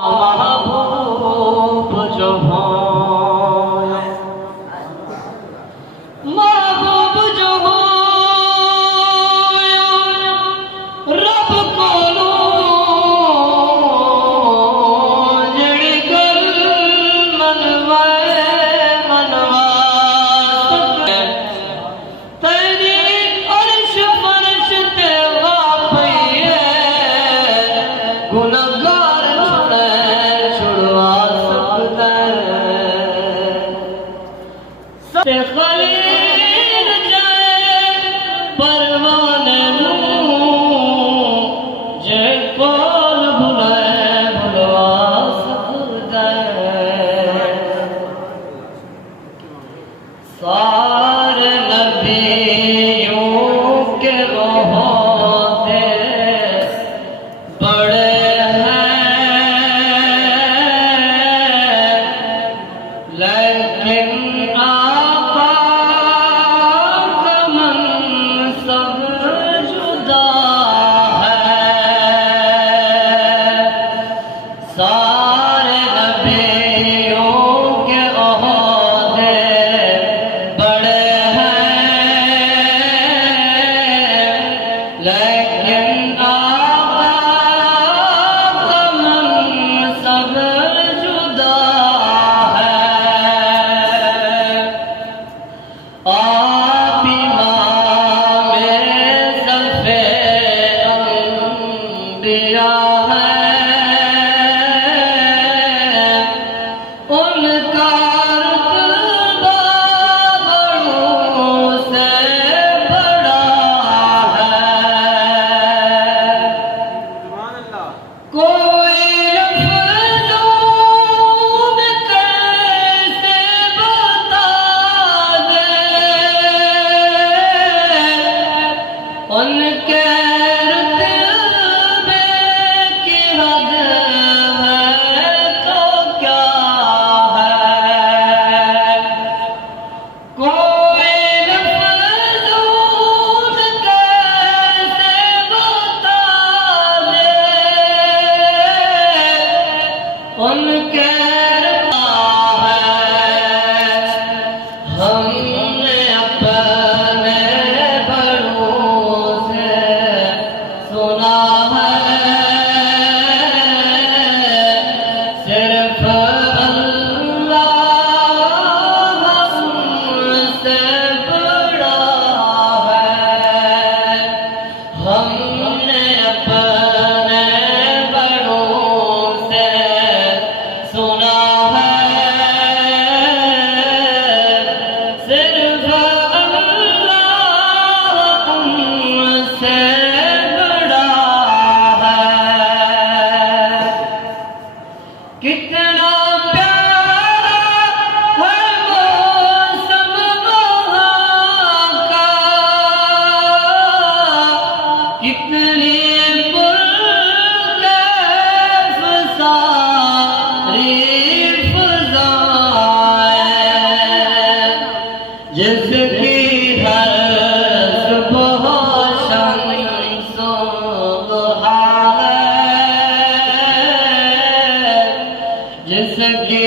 महबूब जो हो महबूब जो हो रब कोलो जड़ी गल मनवाए मनवा सके तेरी अर्श फर्श ते वापई है गुनहगार खलील जाए परवाने जे कोल भुलाए भुलवा सकता सारे नबियों के होते बड़े हैं लेकिन सारे नबियों के ओहदे बड़े हैं लेकिन आका का मनसब जुदा है। आप इमाम सफ़े अंबिया उनके रुतबे की हद है तो क्या है कोई लफ्ज़ कैसे बता दे उनके कितना प्यारा है मौसम वहाँ का कितनी पुरकैफ सारी फ़ज़ाएं जिसकी हर सुबह शम्सो दुहा है जिसकी